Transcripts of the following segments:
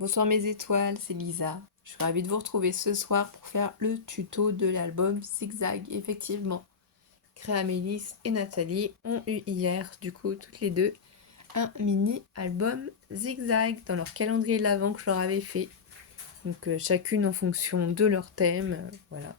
Bonsoir mes étoiles, c'est Lisa. Je suis ravie de vous retrouver ce soir pour faire le tuto de l'album Zigzag. Effectivement, Créamélis et Nathalie ont eu hier, du coup, toutes les deux, un mini-album Zigzag dans leur calendrier de l'Avent que je leur avais fait. Donc chacune en fonction de leur thème, voilà.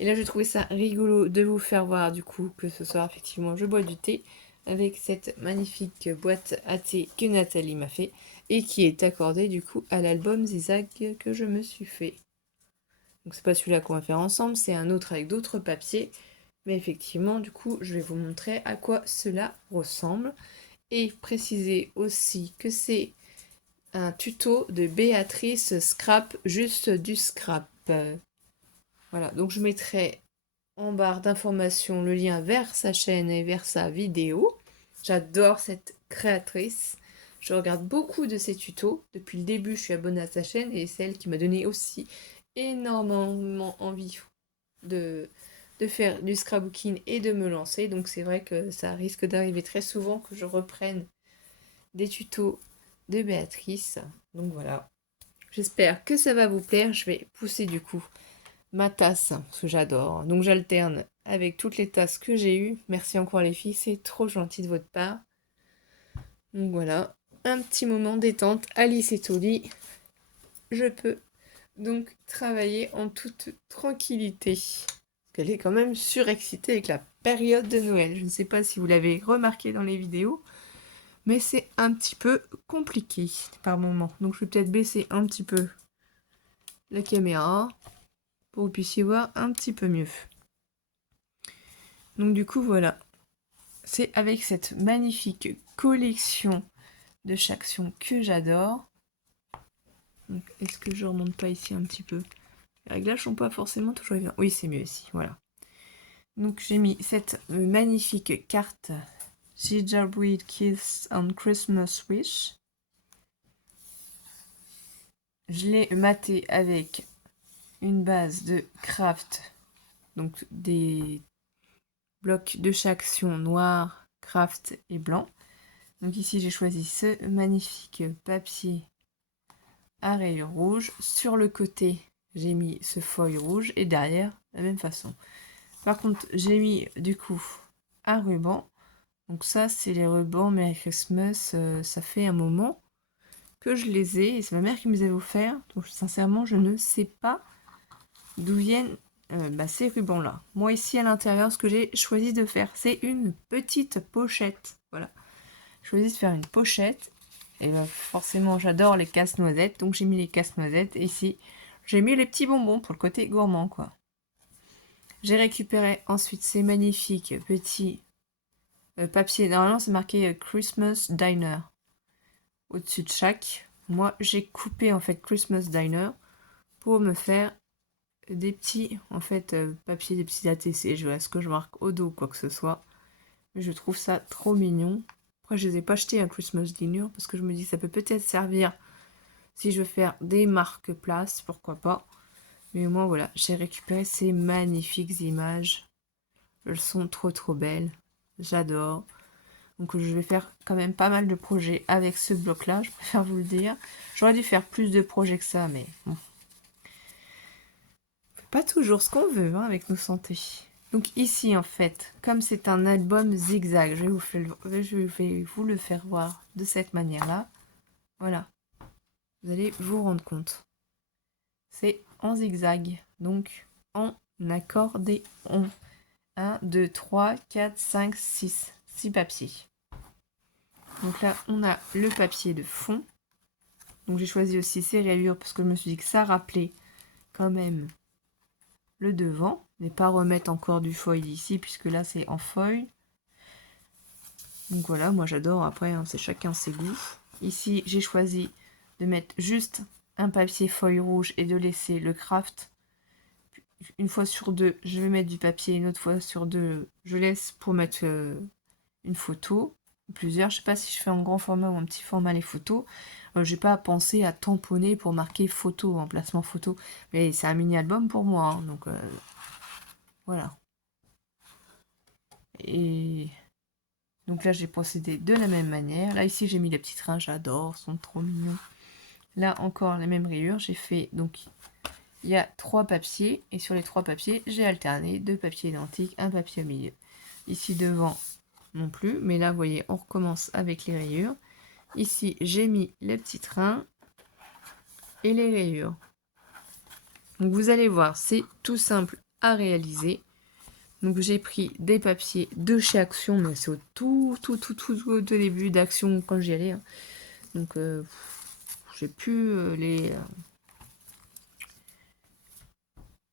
Et là, j'ai trouvé ça rigolo de vous faire voir, du coup, que ce soir, effectivement, je bois du thé avec cette magnifique boîte à thé que Nathalie m'a fait et qui est accordée, du coup, à l'album Zigzag que je me suis fait. Donc, c'est pas celui-là qu'on va faire ensemble, c'est un autre avec d'autres papiers. Mais effectivement, du coup, je vais vous montrer à quoi cela ressemble et préciser aussi que c'est un tuto de Béatrice Scrap, juste du scrap. Voilà, donc je mettrai en barre d'information le lien vers sa chaîne et vers sa vidéo. J'adore cette créatrice. Je regarde beaucoup de ses tutos. Depuis le début, je suis abonnée à sa chaîne et c'est elle qui m'a donné aussi énormément envie de, de faire du scrapbooking et de me lancer. Donc c'est vrai que ça risque d'arriver très souvent que je reprenne des tutos de Béatrice. Donc voilà. J'espère que ça va vous plaire. Je vais pousser du coup ma tasse, parce que j'adore. Donc j'alterne avec toutes les tasses que j'ai eues. Merci encore les filles, c'est trop gentil de votre part. Donc voilà, un petit moment détente. Alice est au lit. Je peux donc travailler en toute tranquillité. Parce qu'elle est quand même surexcitée avec la période de Noël. Je ne sais pas si vous l'avez remarqué dans les vidéos, mais c'est un petit peu compliqué par moment. Donc je vais peut-être baisser un petit peu la caméra pour que vous puissiez voir un petit peu mieux. Donc du coup voilà, c'est avec cette magnifique collection de Chaction que j'adore. Est-ce que je remonte pas ici un petit peu? Les réglages sont pas forcément toujours évidents. Oui, c'est mieux ici, voilà. Donc j'ai mis cette magnifique carte Gingerbread Kiss on Christmas Wish. Je l'ai matée avec une base de craft, donc des blocs de Chaction noir, craft et blanc. Donc ici j'ai choisi ce magnifique papier à rayures rouges. Sur le côté, j'ai mis ce feuille rouge et derrière, la même façon. Par contre, j'ai mis du coup un ruban. Donc ça, c'est les rubans Merry Christmas. Ça fait un moment que je les ai et c'est ma mère qui me les avait offerts. Donc sincèrement, je ne sais pas d'où viennent ces rubans-là. Moi ici à l'intérieur, ce que j'ai choisi de faire, c'est une petite pochette. Voilà. J'ai choisi de faire une pochette. Et forcément, j'adore les casse-noisettes, donc j'ai mis les casse-noisettes. Et ici, j'ai mis les petits bonbons pour le côté gourmand, quoi. J'ai récupéré ensuite ces magnifiques petits papiers. Normalement, c'est marqué Christmas Diner au-dessus de chaque. Moi, j'ai coupé en fait Christmas Diner pour me faire des petits papiers, des petits ATC. Je vois ce que je marque au dos, quoi que ce soit. Mais je trouve ça trop mignon. Après, je les ai pas achetés à Christmas Dinner parce que je me dis que ça peut peut-être servir si je veux faire des marque-places, pourquoi pas. Mais moi, voilà, j'ai récupéré ces magnifiques images. Elles sont trop belles. J'adore. Donc je vais faire quand même pas mal de projets avec ce bloc-là, je préfère vous le dire. J'aurais dû faire plus de projets que ça, mais bon. On fait pas toujours ce qu'on veut avec nos santé. Donc ici, en fait, comme c'est un album zigzag, je vais vous le faire voir de cette manière-là. Voilà. Vous allez vous rendre compte. C'est en zigzag, donc en accordéon. 1, 2, 3, 4, 5, 6. 6 papiers. Donc là, on a le papier de fond. Donc j'ai choisi aussi ces rayures parce que je me suis dit que ça rappelait quand même le devant. Ne pas remettre encore du foil ici puisque là c'est en foil. Donc voilà, moi j'adore. Après, hein, c'est chacun ses goûts. Ici, j'ai choisi de mettre juste un papier feuille rouge et de laisser le craft. Une fois sur deux, je vais mettre du papier. Une autre fois sur deux, je laisse pour mettre une photo. Plusieurs, je sais pas si je fais en grand format ou en petit format les photos. J'ai pas pensé à tamponner pour marquer photo, emplacement photo. Mais c'est un mini-album pour moi, hein, donc voilà. Et donc là, j'ai procédé de la même manière. Là, ici, j'ai mis les petits trains, j'adore, ils sont trop mignons. Là encore les mêmes rayures. J'ai fait donc il y a 3 papiers et sur les 3 papiers j'ai alterné 2 papiers identiques, un papier au milieu. Ici devant non plus, mais là vous voyez on recommence avec les rayures. Ici j'ai mis les petits trains et les rayures. Donc vous allez voir, c'est tout simple à réaliser. Donc j'ai pris des papiers de chez Action, mais c'est au tout au début d'Action quand j'y allais. Hein. Donc j'ai plus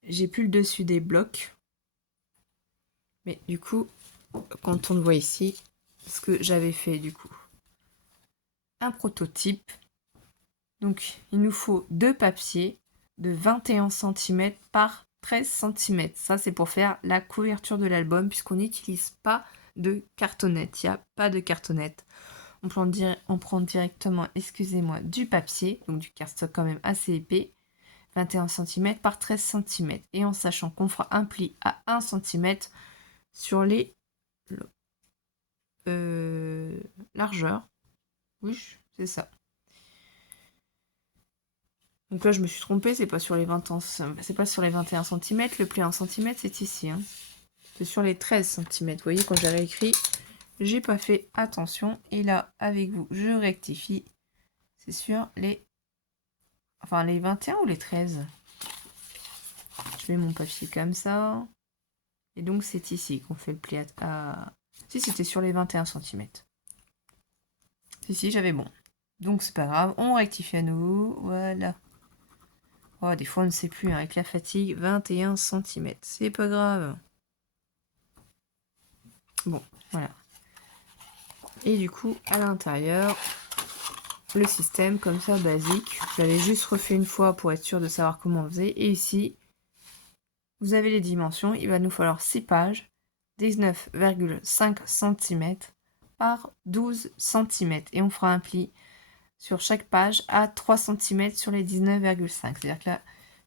j'ai plus le dessus des blocs. Mais du coup, quand on le voit ici, ce que j'avais fait du coup, un prototype. Donc il nous faut 2 papiers de 21 cm par 13 cm. Ça c'est pour faire la couverture de l'album puisqu'on n'utilise pas de cartonnette. Il n'y a pas de cartonnette. On prend directement, excusez-moi, du papier, donc du cardstock quand même assez épais, 21 cm par 13 cm. Et en sachant qu'on fera un pli à 1 cm sur les largeurs. Oui, c'est ça. Donc là, je me suis trompée, c'est pas sur les 21 cm. Le pli 1 cm, c'est ici. Hein. C'est sur les 13 cm. Vous voyez, quand j'ai réécrit, j'ai pas fait attention. Et là, avec vous, je rectifie. C'est sur les... Enfin, les 21 ou les 13 ? Je mets mon papier comme ça. Et donc, c'est ici qu'on fait le pli à... Si, c'était sur les 21 cm. Si, j'avais bon. Donc, c'est pas grave. On rectifie à nouveau. Voilà. Oh, des fois, on ne sait plus. Hein, avec la fatigue, 21 cm. C'est pas grave. Bon, voilà. Et du coup, à l'intérieur, le système, comme ça, basique. J'avais juste refait une fois pour être sûr de savoir comment on faisait. Et ici, vous avez les dimensions. Il va nous falloir 6 pages, 19,5 cm par 12 cm. Et on fera un pli sur chaque page à 3 cm sur les 19,5. C'est-à-dire que là,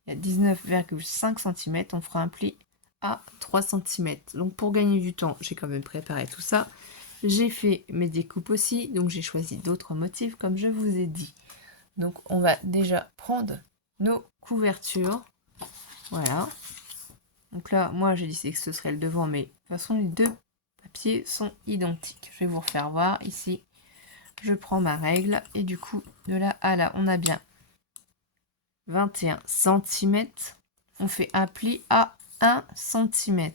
il y a 19,5 cm. On fera un pli à 3 cm. Donc pour gagner du temps, j'ai quand même préparé tout ça. J'ai fait mes découpes aussi, donc j'ai choisi d'autres motifs comme je vous ai dit. Donc on va déjà prendre nos couvertures. Voilà. Donc là, moi j'ai dit que ce serait le devant, mais de toute façon les deux papiers sont identiques. Je vais vous refaire voir ici. Je prends ma règle et du coup de là à là, on a bien 21 cm. On fait un pli à 1 cm.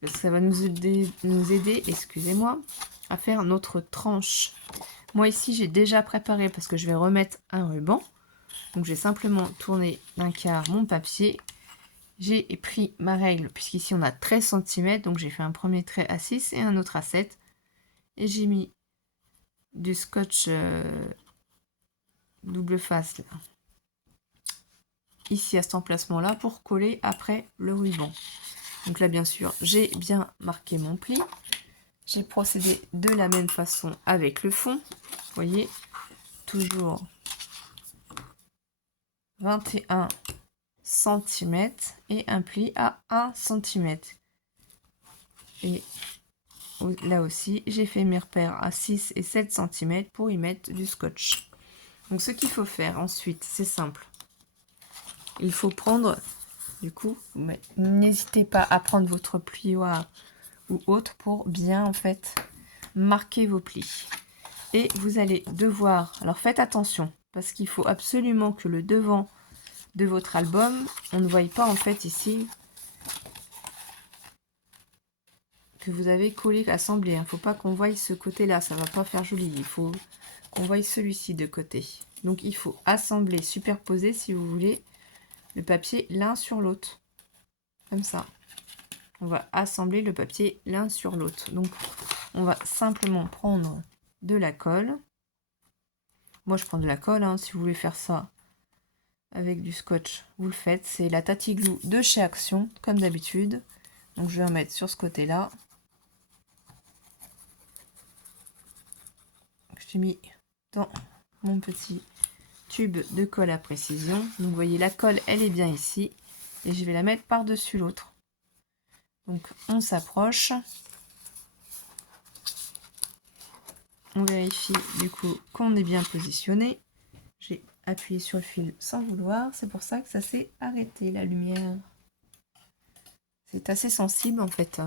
Parce que ça va nous aider, excusez-moi, à faire notre tranche. Moi ici, j'ai déjà préparé parce que je vais remettre un ruban. Donc j'ai simplement tourné d'un quart mon papier. J'ai pris ma règle, puisqu'ici on a 13 cm. Donc j'ai fait un premier trait à 6 et un autre à 7. Et j'ai mis du scotch double face là, ici à cet emplacement-là pour coller après le ruban. Donc là, bien sûr, j'ai bien marqué mon pli. J'ai procédé de la même façon avec le fond. Vous voyez, toujours 21 cm et un pli à 1 cm. Et là aussi, j'ai fait mes repères à 6 et 7 cm pour y mettre du scotch. Donc ce qu'il faut faire ensuite, c'est simple. Il faut prendre, du coup, n'hésitez pas à prendre votre plioir ou autre pour bien en fait marquer vos plis. Et vous allez devoir, alors faites attention, parce qu'il faut absolument que le devant de votre album, on ne voie pas en fait ici que vous avez collé, assemblé. Il ne faut pas qu'on voie ce côté-là, ça va pas faire joli. Il faut qu'on voie celui-ci de côté. Donc il faut assembler, superposer si vous voulez le papier l'un sur l'autre. Comme ça. On va assembler le papier l'un sur l'autre. Donc on va simplement prendre de la colle. Moi je prends de la colle, hein, si vous voulez faire ça avec du scotch, vous le faites. C'est la Tati Glue de chez Action, comme d'habitude. Donc je vais en mettre sur ce côté-là. J'ai mis dans mon petit tube de colle à précision. Donc vous voyez, la colle, elle est bien ici. Et je vais la mettre par-dessus l'autre. Donc on s'approche. On vérifie du coup qu'on est bien positionné. J'ai appuyé sur le fil sans vouloir, c'est pour ça que ça s'est arrêté la lumière. C'est assez sensible en fait.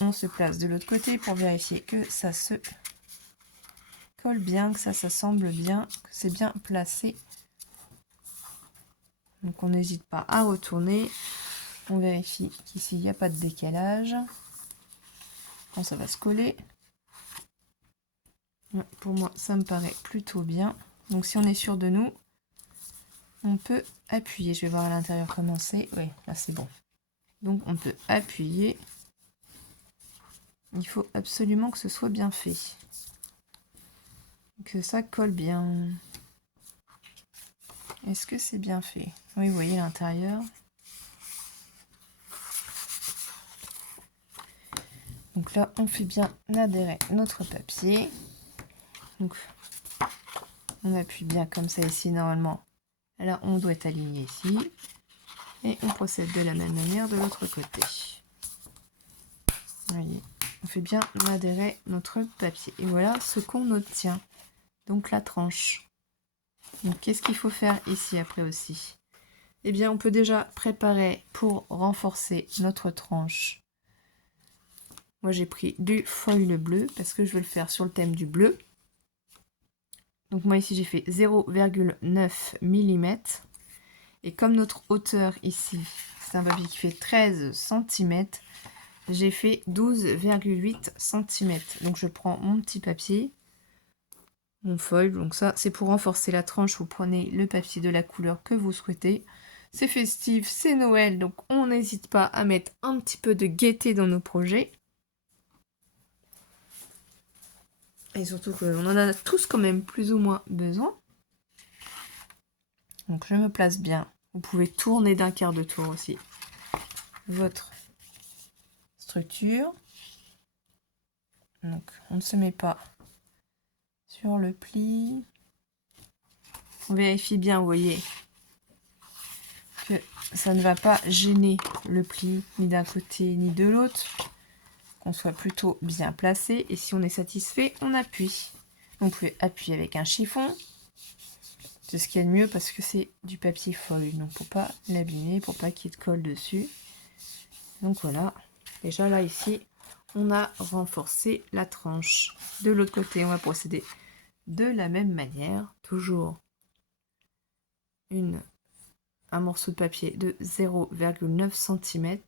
On se place de l'autre côté pour vérifier que ça se colle bien, que ça s'assemble bien, que c'est bien placé. Donc on n'hésite pas à retourner. On vérifie qu'ici il n'y a pas de décalage. Quand ça va se coller. Ouais, pour moi ça me paraît plutôt bien. Donc si on est sûr de nous, on peut appuyer. Je vais voir à l'intérieur comment c'est. Oui, là c'est bon. Donc on peut appuyer. Il faut absolument que ce soit bien fait. Que ça colle bien. Est-ce que c'est bien fait? Oui, vous voyez l'intérieur. Donc là, on fait bien adhérer notre papier. Donc, on appuie bien comme ça ici, normalement. Là, on doit être aligné ici. Et on procède de la même manière de l'autre côté. Vous voyez, on fait bien adhérer notre papier. Et voilà ce qu'on obtient. Donc la tranche. Donc qu'est-ce qu'il faut faire ici après aussi? Eh bien, on peut déjà préparer pour renforcer notre tranche. Moi, j'ai pris du foil bleu parce que je veux le faire sur le thème du bleu. Donc moi, ici, j'ai fait 0,9 mm. Et comme notre hauteur ici, c'est un papier qui fait 13 cm, j'ai fait 12,8 cm. Donc je prends mon petit papier, mon foil. Donc ça, c'est pour renforcer la tranche. Vous prenez le papier de la couleur que vous souhaitez. C'est festif, c'est Noël, donc on n'hésite pas à mettre un petit peu de gaieté dans nos projets. Et surtout qu'on en a tous quand même plus ou moins besoin. Donc je me place bien. Vous pouvez tourner d'un quart de tour aussi votre structure. Donc on ne se met pas sur le pli. On vérifie bien, vous voyez, que ça ne va pas gêner le pli ni d'un côté ni de l'autre. Qu'on soit plutôt bien placé. Et si on est satisfait, on appuie. Vous pouvez appuyer avec un chiffon. C'est ce qu'il y a de mieux parce que c'est du papier foil. Donc pour pas l'abîmer, pour pas qu'il te colle dessus. Donc voilà. Déjà là ici, on a renforcé la tranche. De l'autre côté, on va procéder de la même manière. Toujours un morceau de papier de 0,9 cm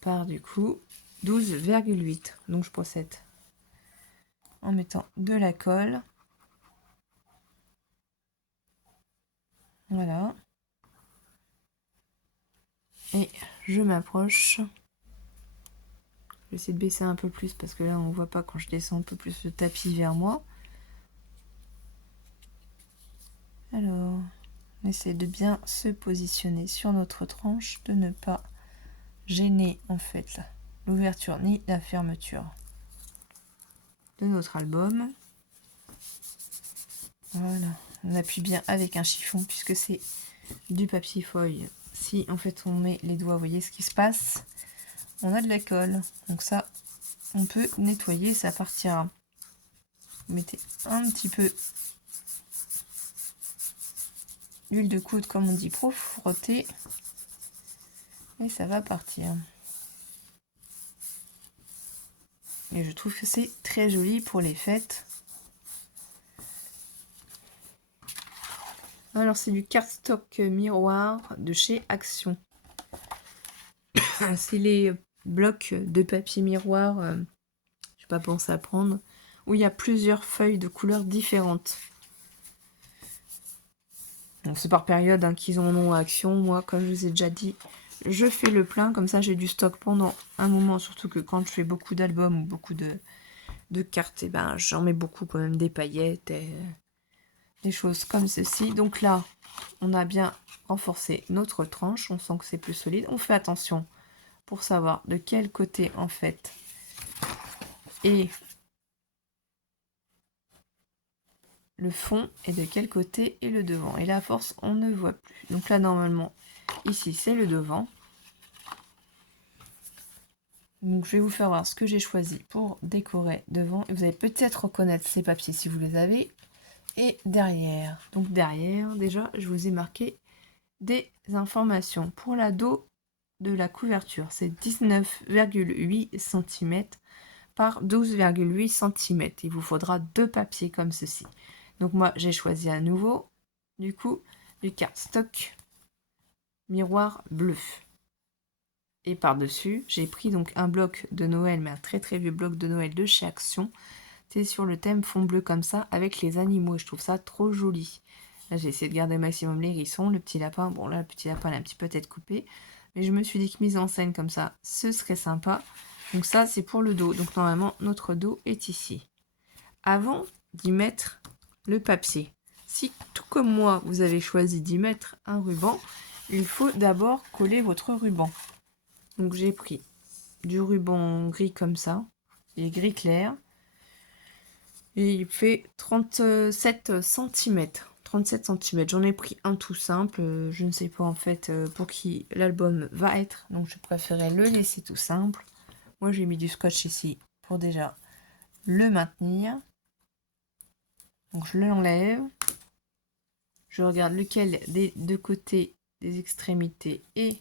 par du coup 12,8. Donc je procède en mettant de la colle. Voilà. Et je m'approche. Je vais essayer de baisser un peu plus parce que là on voit pas quand je descends un peu plus le tapis vers moi. Alors, on essaie de bien se positionner sur notre tranche, de ne pas gêner en fait l'ouverture ni la fermeture de notre album. Voilà, on appuie bien avec un chiffon puisque c'est du papier foil. Si en fait on met les doigts, vous voyez ce qui se passe, on a de la colle. Donc ça, on peut nettoyer, ça partira. Vous mettez un petit peu d'huile de coude, comme on dit, pour frotter. Et ça va partir. Et je trouve que c'est très joli pour les fêtes. Alors c'est du cardstock miroir de chez Action. C'est les blocs de papier miroir, je n'ai pas pensé à prendre, où il y a plusieurs feuilles de couleurs différentes. Donc c'est par période hein, qu'ils en ont à Action. Moi, comme je vous ai déjà dit, je fais le plein, comme ça j'ai du stock pendant un moment, surtout que quand je fais beaucoup d'albums ou beaucoup de cartes, et ben, j'en mets beaucoup quand même, des paillettes et des choses comme ceci. Donc là, on a bien renforcé notre tranche, on sent que c'est plus solide. On fait attention pour savoir de quel côté en fait est le fond et de quel côté est le devant. Et là, à force, on ne voit plus. Donc là, normalement, ici, c'est le devant. Donc je vais vous faire voir ce que j'ai choisi pour décorer devant. Et vous allez peut-être reconnaître ces papiers si vous les avez. Et derrière. Donc derrière, déjà, je vous ai marqué des informations. Pour la dos de la couverture, c'est 19,8 cm par 12,8 cm. Il vous faudra 2 papiers comme ceci. Donc moi, j'ai choisi à nouveau, du coup, du cardstock miroir bleu. Et par-dessus, j'ai pris donc un bloc de Noël, mais un très très vieux bloc de Noël de chez Action. C'est sur le thème fond bleu comme ça, avec les animaux. Et je trouve ça trop joli. Là, j'ai essayé de garder au maximum les hérissons, le petit lapin. Bon, là, le petit lapin, il a un petit peu tête coupée. Mais je me suis dit que mise en scène comme ça, ce serait sympa. Donc ça, c'est pour le dos. Donc normalement, notre dos est ici. Avant d'y mettre le papier, si tout comme moi, vous avez choisi d'y mettre un ruban, il faut d'abord coller votre ruban. Donc j'ai pris du ruban gris comme ça, il est gris clair, et il fait 37 cm. 37 cm, j'en ai pris un tout simple, je ne sais pas en fait pour qui l'album va être, donc je préférais le laisser tout simple. Moi j'ai mis du scotch ici pour déjà le maintenir. Donc je l'enlève, je regarde lequel des deux côtés des extrémités est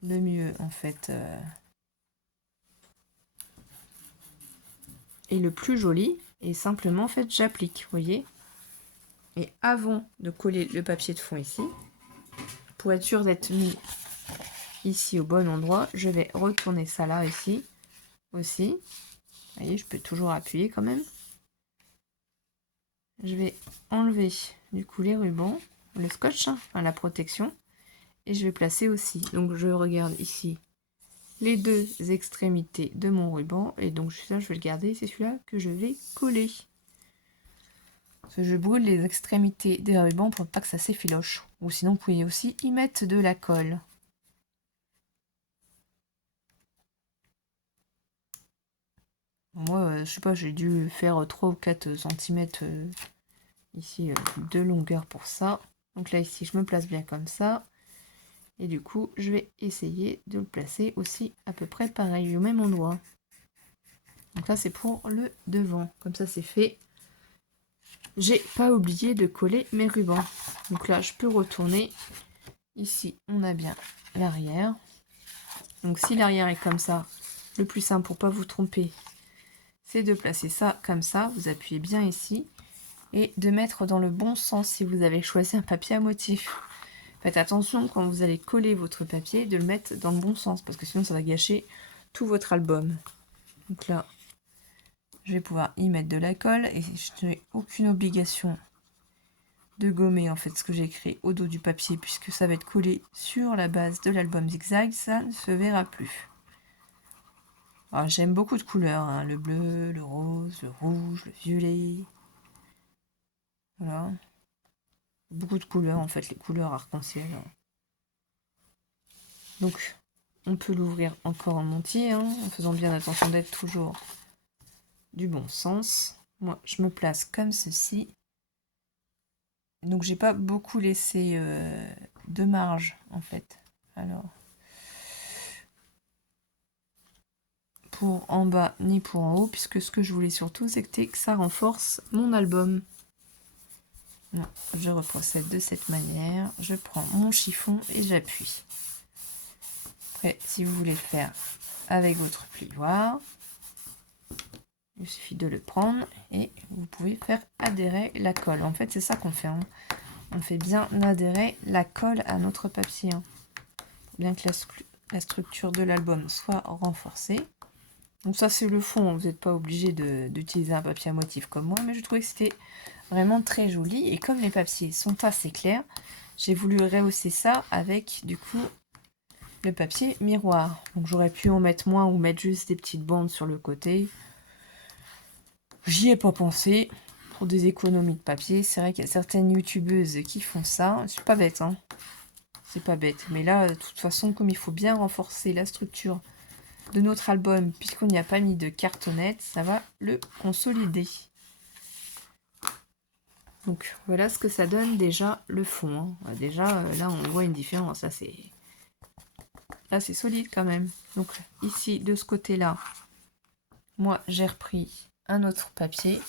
le mieux en fait et le plus joli, et simplement en fait j'applique, vous voyez. Et avant de coller le papier de fond ici, pour être sûr d'être mis ici au bon endroit, je vais retourner ça là ici aussi. Vous voyez, je peux toujours appuyer quand même. Je vais enlever du coup les rubans, le scotch, hein, enfin, la protection, et je vais placer aussi. Donc je regarde ici les deux extrémités de mon ruban, et donc ça je vais le garder, c'est celui-là que je vais coller. Parce que je brûle les extrémités des rubans pour pas que ça s'effiloche. Ou sinon vous pouvez aussi y mettre de la colle. Moi, je sais pas, j'ai dû faire 3 ou 4 cm ici de longueur pour ça. Donc là, ici, je me place bien comme ça. Et du coup, je vais essayer de le placer aussi à peu près pareil, au même endroit. Donc là, c'est pour le devant. Comme ça, c'est fait. J'ai pas oublié de coller mes rubans. Donc là, je peux retourner. Ici, on a bien l'arrière. Donc si l'arrière est comme ça, le plus simple pour pas vous tromper, c'est de placer ça comme ça, vous appuyez bien ici, et de mettre dans le bon sens si vous avez choisi un papier à motif. Faites attention quand vous allez coller votre papier, de le mettre dans le bon sens, parce que sinon ça va gâcher tout votre album. Donc là, je vais pouvoir y mettre de la colle, et je n'ai aucune obligation de gommer en fait ce que j'ai écrit au dos du papier, puisque ça va être collé sur la base de l'album Zigzag, ça ne se verra plus. J'aime beaucoup de couleurs, hein, le bleu, le rose, le rouge, le violet. Voilà. Beaucoup de couleurs, en fait, les couleurs arc-en-ciel. Donc, on peut l'ouvrir encore en entier, hein, en faisant bien attention d'être toujours du bon sens. Moi, je me place comme ceci. Donc, j'ai pas beaucoup laissé de marge, en fait. Alors, pour en bas ni pour en haut, puisque ce que je voulais surtout, c'était que ça renforce mon album. Non, je reprocède de cette manière. Je prends mon chiffon et j'appuie. Après, si vous voulez le faire avec votre plioir, il suffit de le prendre et vous pouvez faire adhérer la colle. En fait, c'est ça qu'on fait. Hein. On fait bien adhérer la colle à notre papier. Hein, pour bien que la structure de l'album soit renforcée. Donc ça, c'est le fond. Vous n'êtes pas obligé d'utiliser un papier à motif comme moi, mais je trouvais que c'était vraiment très joli. Et comme les papiers sont assez clairs, j'ai voulu rehausser ça avec, du coup, le papier miroir. Donc j'aurais pu en mettre moins ou mettre juste des petites bandes sur le côté. J'y ai pas pensé. Pour des économies de papier, c'est vrai qu'il y a certaines youtubeuses qui font ça. C'est pas bête, hein. C'est pas bête. Mais là, de toute façon, comme il faut bien renforcer la structure de notre album, puisqu'on n'y a pas mis de cartonnette, ça va le consolider. Donc voilà ce que ça donne déjà le fond. Hein. Déjà, là, on voit une différence. Là, c'est Là, c'est solide quand même. Donc ici, de ce côté-là, moi, j'ai repris un autre papier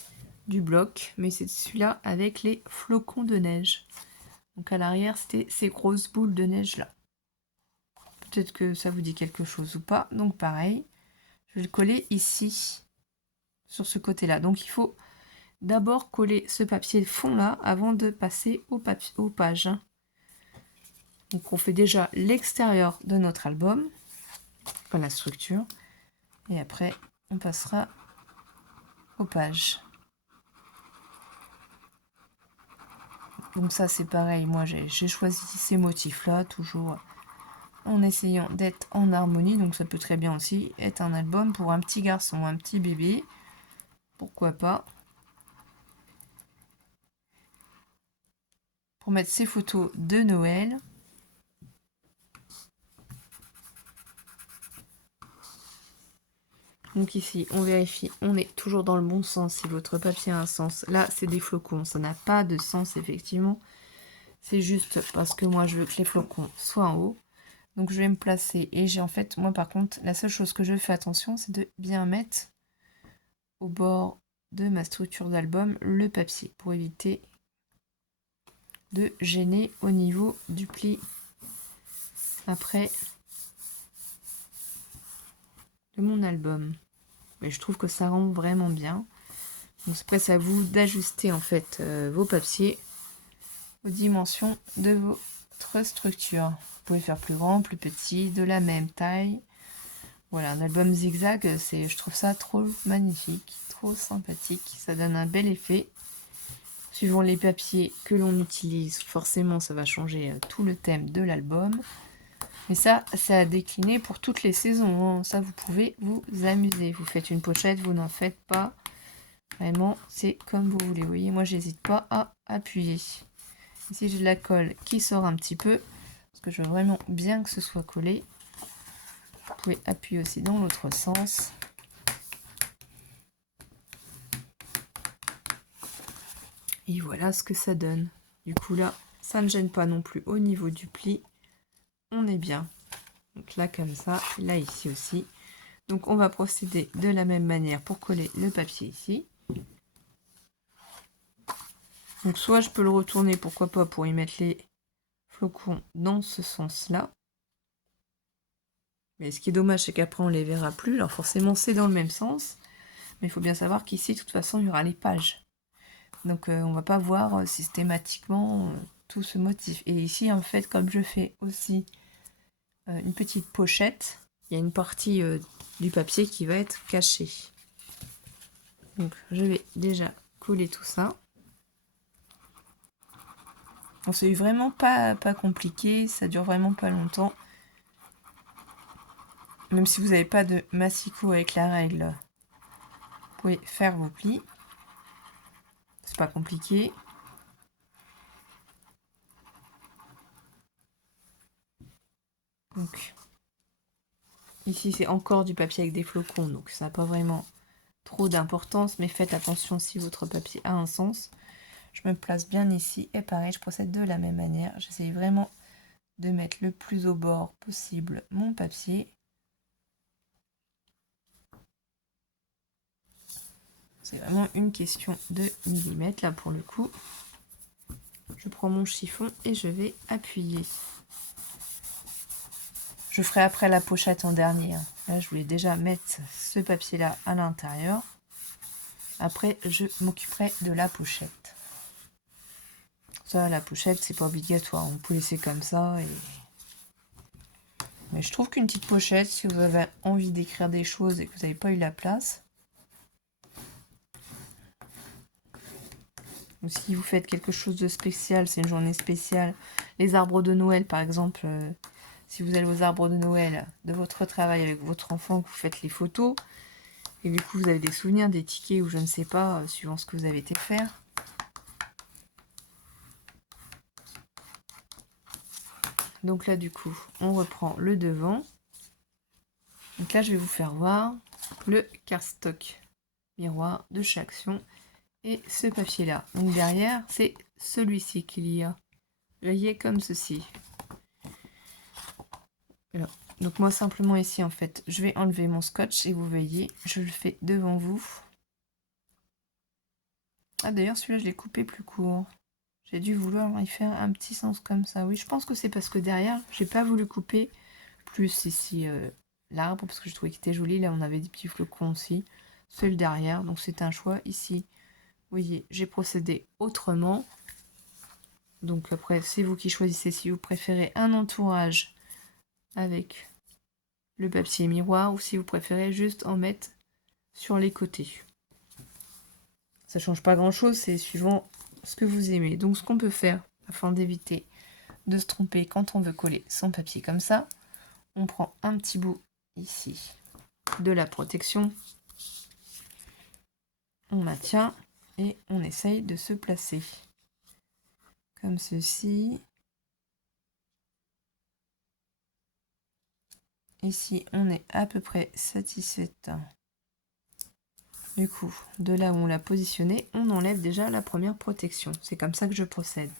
du bloc, mais c'est celui-là avec les flocons de neige. Donc à l'arrière, c'était ces grosses boules de neige-là. Peut-être que ça vous dit quelque chose ou pas. Donc pareil, je vais le coller ici, sur ce côté-là. Donc il faut d'abord coller ce papier fond-là avant de passer aux pages. Donc on fait déjà l'extérieur de notre album, pas la structure, et après on passera aux pages. Donc ça c'est pareil, moi j'ai choisi ces motifs-là, toujours en essayant d'être en harmonie, donc ça peut très bien aussi être un album pour un petit garçon, un petit bébé, pourquoi pas. Pour mettre ses photos de Noël. Donc ici, on vérifie, on est toujours dans le bon sens si votre papier a un sens. Là, c'est des flocons, ça n'a pas de sens effectivement. C'est juste parce que moi, je veux que les flocons soient en haut. Donc je vais me placer et j'ai en fait, moi par contre, la seule chose que je fais attention, c'est de bien mettre au bord de ma structure d'album le papier pour éviter de gêner au niveau du pli après de mon album. Mais je trouve que ça rend vraiment bien. Donc après, c'est à vous d'ajuster en fait vos papiers aux dimensions de votre structure. Vous pouvez faire plus grand, plus petit, de la même taille. Voilà, un album zigzag, je trouve ça trop magnifique, trop sympathique. Ça donne un bel effet. Suivant les papiers que l'on utilise, forcément, ça va changer tout le thème de l'album. Mais ça, c'est à décliner pour toutes les saisons. Hein. Ça, vous pouvez vous amuser. Vous faites une pochette, vous n'en faites pas. Vraiment, c'est comme vous voulez. Vous voyez, moi, j'hésite pas à appuyer. Ici, j'ai de la colle qui sort un petit peu. Parce que je veux vraiment bien que ce soit collé. Vous pouvez appuyer aussi dans l'autre sens. Et voilà ce que ça donne. Du coup, là, ça ne gêne pas non plus au niveau du pli. On est bien. Donc là, comme ça. Là, ici aussi. Donc, on va procéder de la même manière pour coller le papier ici. Donc soit je peux le retourner, pourquoi pas, pour y mettre les flocons dans ce sens-là. Mais ce qui est dommage, c'est qu'après on les verra plus. Alors forcément, c'est dans le même sens. Mais il faut bien savoir qu'ici, de toute façon, il y aura les pages. Donc on va pas voir systématiquement tout ce motif. Et ici, en fait, comme je fais aussi une petite pochette, il y a une partie du papier qui va être cachée. Donc je vais déjà coller tout ça. Bon, c'est vraiment pas compliqué, ça dure vraiment pas longtemps. Même si vous n'avez pas de massicot avec la règle, vous pouvez faire vos plis. C'est pas compliqué. Donc, ici c'est encore du papier avec des flocons, donc ça n'a pas vraiment trop d'importance, mais faites attention si votre papier a un sens. Je me place bien ici et pareil, je procède de la même manière. J'essaye vraiment de mettre le plus au bord possible mon papier. C'est vraiment une question de millimètres là pour le coup. Je prends mon chiffon et je vais appuyer. Je ferai après la pochette en dernier. Là, je voulais déjà mettre ce papier-là à l'intérieur. Après, je m'occuperai de la pochette. Ça, la pochette, c'est pas obligatoire. On peut laisser comme ça. Mais je trouve qu'une petite pochette, si vous avez envie d'écrire des choses et que vous n'avez pas eu la place, ou si vous faites quelque chose de spécial, c'est une journée spéciale, les arbres de Noël par exemple, si vous allez aux arbres de Noël de votre travail avec votre enfant, que vous faites les photos, et du coup vous avez des souvenirs, des tickets ou je ne sais pas, suivant ce que vous avez été faire. Donc là du coup, on reprend le devant. Donc là je vais vous faire voir le cardstock miroir de chez Action. Et ce papier là, donc derrière c'est celui-ci qu'il y a rayé comme ceci. Alors, Donc moi simplement ici en fait, je vais enlever mon scotch et vous voyez, je le fais devant vous. Ah d'ailleurs celui-là je l'ai coupé plus court. J'ai dû vouloir y faire un petit sens comme ça. Oui, je pense que c'est parce que derrière, j'ai pas voulu couper plus ici l'arbre parce que je trouvais qu'il était joli. Là on avait des petits flocons aussi. Celui derrière, donc c'est un choix ici. Vous voyez, j'ai procédé autrement. Donc après, c'est vous qui choisissez si vous préférez un entourage avec le papier miroir ou si vous préférez juste en mettre sur les côtés. Ça change pas grand chose, c'est suivant ce que vous aimez. Donc ce qu'on peut faire afin d'éviter de se tromper quand on veut coller son papier comme ça, on prend un petit bout ici de la protection, on maintient et on essaye de se placer comme ceci. Ici, on est à peu près satisfaite. Du coup, de là où on l'a positionné, on enlève déjà la première protection. C'est comme ça que je procède.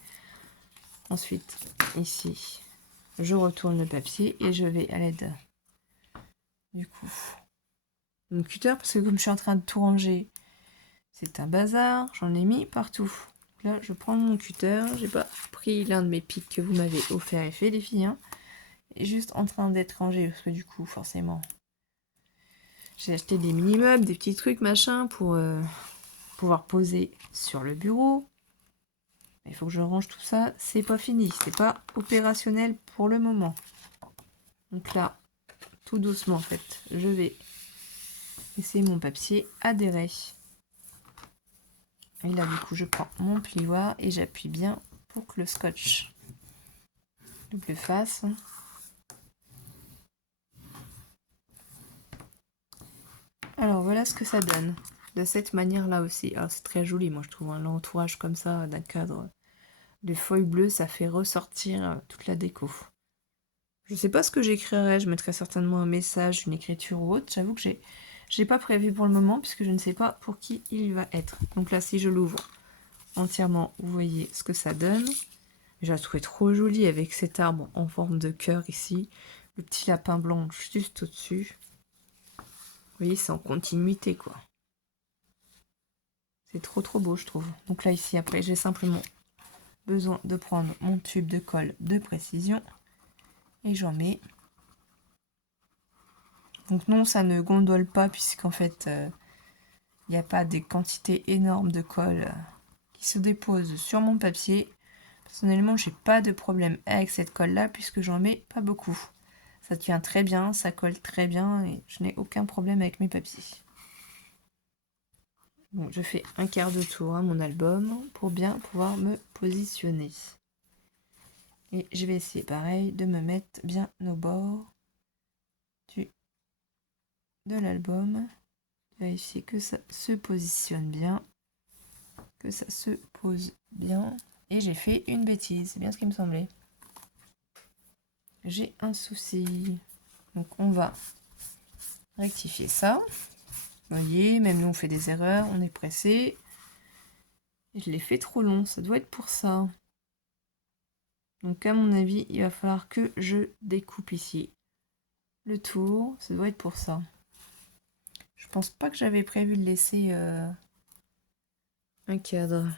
Ensuite, ici, je retourne le papier et je vais à l'aide du coup mon cutter, parce que comme je suis en train de tout ranger, c'est un bazar, j'en ai mis partout. Là, je prends mon cutter, j'ai pas pris l'un de mes pics que vous m'avez offert et fait les filles, hein, et juste en train d'être rangé, parce que du coup, forcément, j'ai acheté des mini-meubles, des petits trucs, machin, pour pouvoir poser sur le bureau. Il faut que je range tout ça, c'est pas fini, c'est pas opérationnel pour le moment. Donc là, tout doucement en fait, je vais laisser mon papier adhérer. Et là du coup je prends mon plioir et j'appuie bien pour que le scotch double face. Alors voilà ce que ça donne, de cette manière là aussi. Alors c'est très joli moi je trouve, hein, l'entourage comme ça d'un cadre de feuilles bleues, ça fait ressortir toute la déco. Je sais pas ce que j'écrirai, je mettrai certainement un message, une écriture ou autre. J'avoue que j'ai pas prévu pour le moment puisque je ne sais pas pour qui il va être. Donc là, si je l'ouvre entièrement, vous voyez ce que ça donne. Je la trouvais trop jolie avec cet arbre en forme de cœur ici. Le petit lapin blanc juste au-dessus. Vous voyez, c'est en continuité quoi. C'est trop beau je trouve. Donc là ici après, j'ai simplement besoin de prendre mon tube de colle de précision. Et j'en mets. Donc non, ça ne gondole pas puisqu'en fait, il n'y a pas des quantités énormes de colle qui se déposent sur mon papier. Personnellement, j'ai pas de problème avec cette colle-là puisque j'en mets pas beaucoup. Ça tient très bien, ça colle très bien et je n'ai aucun problème avec mes papiers. Bon, je fais un quart de tour à mon album pour bien pouvoir me positionner. Et je vais essayer pareil de me mettre bien au bord de l'album. Vérifier que ça se positionne bien, que ça se pose bien. Et j'ai fait une bêtise, c'est bien ce qui me semblait. J'ai un souci. Donc on va rectifier ça. Vous voyez, même nous on fait des erreurs, on est pressé. Et je l'ai fait trop long, ça doit être pour ça. Donc à mon avis, il va falloir que je découpe ici le tour, ça doit être pour ça. Je pense pas que j'avais prévu de laisser un cadre.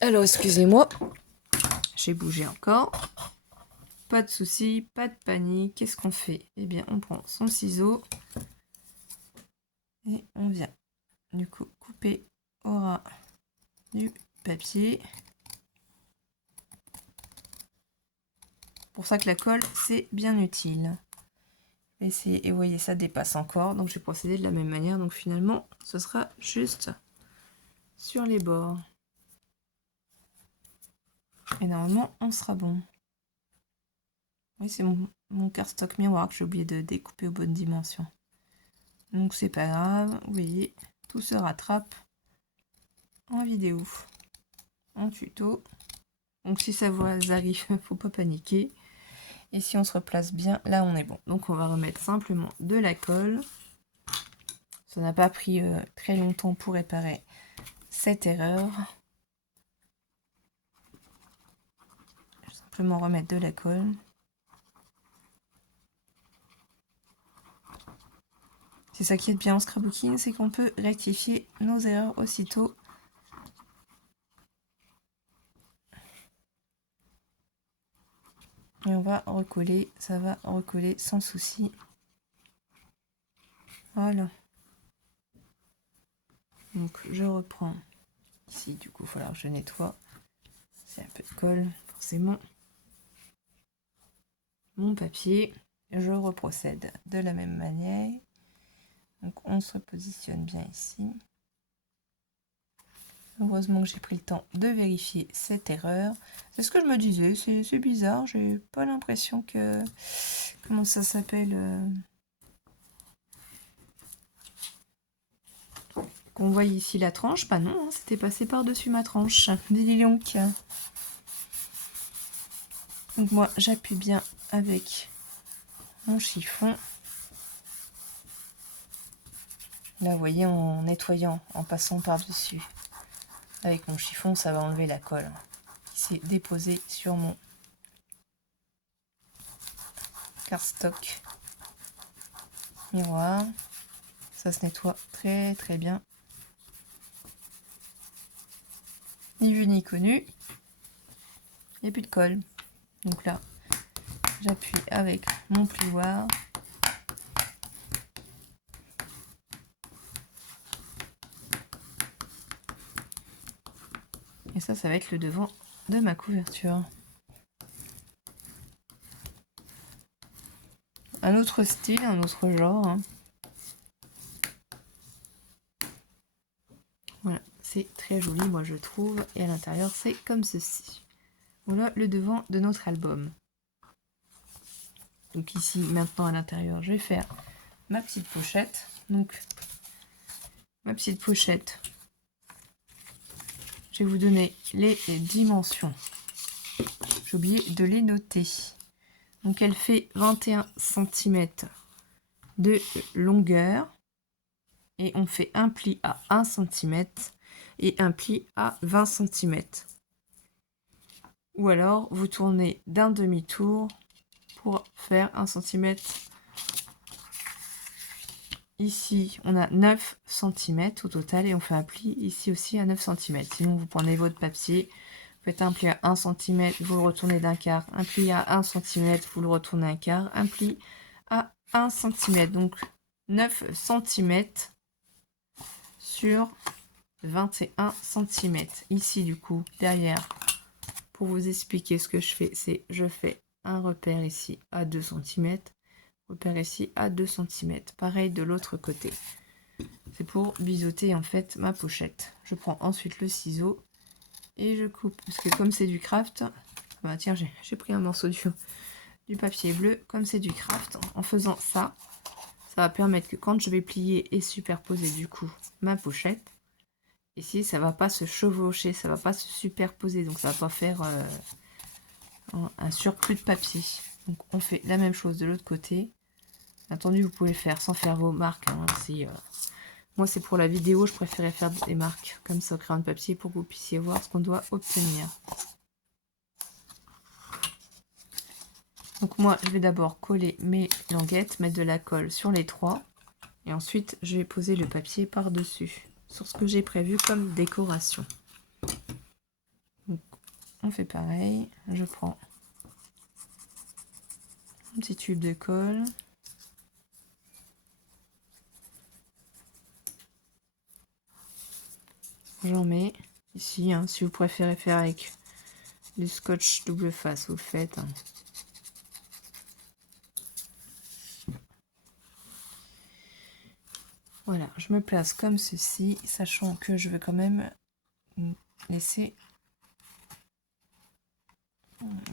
Alors excusez-moi, j'ai bougé encore. Pas de souci, pas de panique. Qu'est-ce qu'on fait? Eh bien, on prend son ciseau et on vient du coup couper au ras du papier. Pour ça que la colle, c'est bien utile. Je vais essayer, et vous voyez, ça dépasse encore. Donc, je vais procéder de la même manière. Donc, finalement, ce sera juste sur les bords. Et normalement, on sera bon. Oui, c'est mon cardstock miroir que j'ai oublié de découper aux bonnes dimensions. Donc, c'est pas grave. Vous voyez, tout se rattrape en vidéo, en tuto. Donc si ça vous arrive, faut pas paniquer. Et si on se replace bien, là on est bon. Donc on va remettre simplement de la colle. Ça n'a pas pris très longtemps pour réparer cette erreur. Je vais simplement remettre de la colle. C'est ça qui est bien en scrapbooking, c'est qu'on peut rectifier nos erreurs aussitôt. Et on va recoller, ça va recoller sans souci. Voilà. Donc je reprends ici, du coup il va falloir que je nettoie. C'est un peu de colle, forcément. Mon papier, je reprocède de la même manière. Donc on se positionne bien ici. Heureusement que j'ai pris le temps de vérifier cette erreur. C'est ce que je me disais, c'est bizarre, j'ai pas l'impression que... Comment ça s'appelle qu'on voit ici la tranche. Bah non, hein, c'était passé par-dessus ma tranche. Dis donc. Donc moi j'appuie bien avec mon chiffon. Là vous voyez, en nettoyant, en passant par-dessus avec mon chiffon, ça va enlever la colle qui s'est déposée sur mon cardstock miroir. Ça se nettoie très très bien. Ni vu ni connu. Il n'y a plus de colle. Donc là, j'appuie avec mon plioir. Et ça va être le devant de ma couverture. Un autre style, un autre genre. Hein. Voilà, c'est très joli, moi je trouve. Et à l'intérieur, c'est comme ceci. Voilà le devant de notre album. Donc ici, maintenant à l'intérieur, je vais faire ma petite pochette. Donc, ma petite pochette, je vais vous donner les dimensions. J'ai oublié de les noter. Donc elle fait 21 cm de longueur. Et on fait un pli à 1 cm et un pli à 20 cm. Ou alors vous tournez d'un demi-tour pour faire 1 cm. Ici on a 9 cm au total et on fait un pli ici aussi à 9 cm. Sinon vous prenez votre papier, vous faites un pli à 1 cm, vous le retournez d'un quart, un pli à 1 cm, vous le retournez un quart, un pli à 1 cm. Donc 9 cm sur 21 cm. Ici du coup derrière, pour vous expliquer ce que je fais, c'est je fais un repère ici à 2 cm, repère ici à 2 cm, pareil de l'autre côté. C'est pour biseauter en fait ma pochette. Je prends ensuite le ciseau et je coupe, parce que comme c'est du craft, bah tiens, j'ai pris un morceau du papier bleu, comme c'est du craft, en faisant ça, ça va permettre que quand je vais plier et superposer du coup ma pochette, ici ça va pas se chevaucher, ça va pas se superposer, donc ça va pas faire un surplus de papier. Donc on fait la même chose de l'autre côté. Bien entendu vous pouvez faire sans faire vos marques, hein, moi c'est pour la vidéo, je préférais faire des marques comme ça au crayon de papier pour que vous puissiez voir ce qu'on doit obtenir. Donc moi je vais d'abord coller mes languettes, mettre de la colle sur les trois et ensuite je vais poser le papier par dessus sur ce que j'ai prévu comme décoration. Donc on fait pareil, je prends un petit tube de colle, j'en mets ici, hein, si vous préférez faire avec du scotch double face, vous le faites. Hein. Voilà, je me place comme ceci, sachant que je vais quand même laisser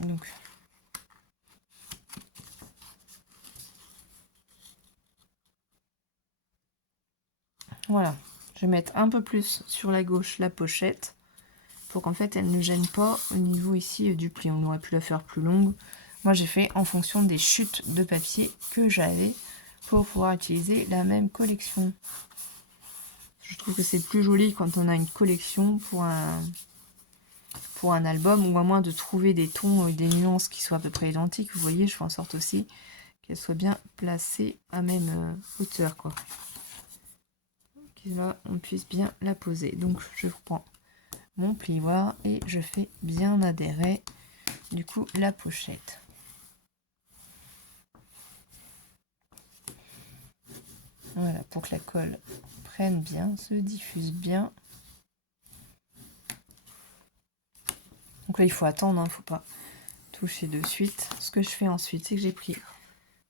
donc voilà, je vais mettre un peu plus sur la gauche la pochette pour qu'en fait elle ne gêne pas au niveau ici du pli. On aurait pu la faire plus longue. Moi j'ai fait en fonction des chutes de papier que j'avais pour pouvoir utiliser la même collection. Je trouve que c'est plus joli quand on a une collection pour un album, ou à moins de trouver des tons et des nuances qui soient à peu près identiques. Vous voyez, je fais en sorte aussi qu'elles soient bien placées à même hauteur, quoi. que là on puisse bien la poser. Donc je reprends mon plioir et je fais bien adhérer du coup la pochette. Voilà, pour que la colle prenne bien, se diffuse bien. Donc là il faut attendre, il ne faut pas toucher de suite. Ce que je fais ensuite, c'est que j'ai pris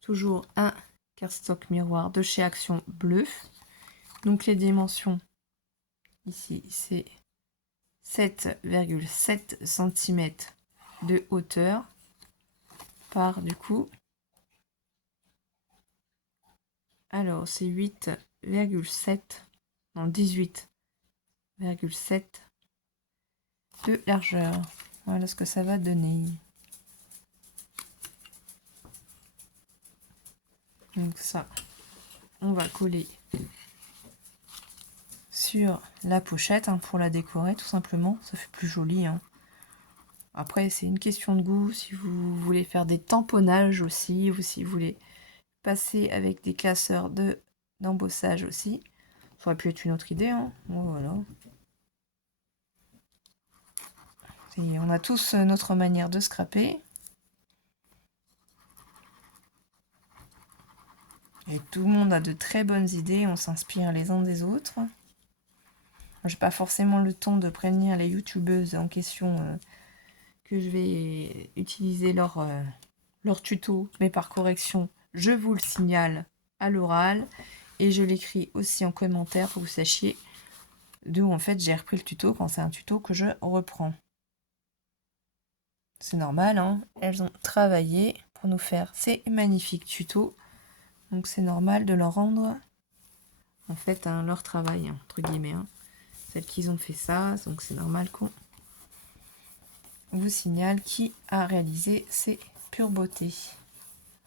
toujours un cardstock miroir de chez Action bleu. Donc les dimensions ici c'est 7,7 cm de hauteur par du coup, alors c'est 8,7, non 18,7 de largeur. Voilà ce que ça va donner. Donc ça, on va coller sur la pochette pour la décorer tout simplement. Ça fait plus joli. Après, c'est une question de goût. Si vous voulez faire des tamponnages aussi, ou si vous voulez passer avec des classeurs d'embossage aussi, ça aurait pu être une autre idée. Voilà. Et on a tous notre manière de scraper. Et tout le monde a de très bonnes idées, on s'inspire les uns des autres. Je n'ai pas forcément le temps de prévenir les youtubeuses en question que je vais utiliser leur tuto, mais par correction, je vous le signale à l'oral et je l'écris aussi en commentaire pour que vous sachiez d'où en fait j'ai repris le tuto quand c'est un tuto que je reprends. C'est normal, elles ont travaillé pour nous faire ces magnifiques tutos. Donc c'est normal de leur rendre en fait leur travail, entre guillemets. Celles qui ont fait ça, donc c'est normal qu'on vous signale qui a réalisé ces pures beautés.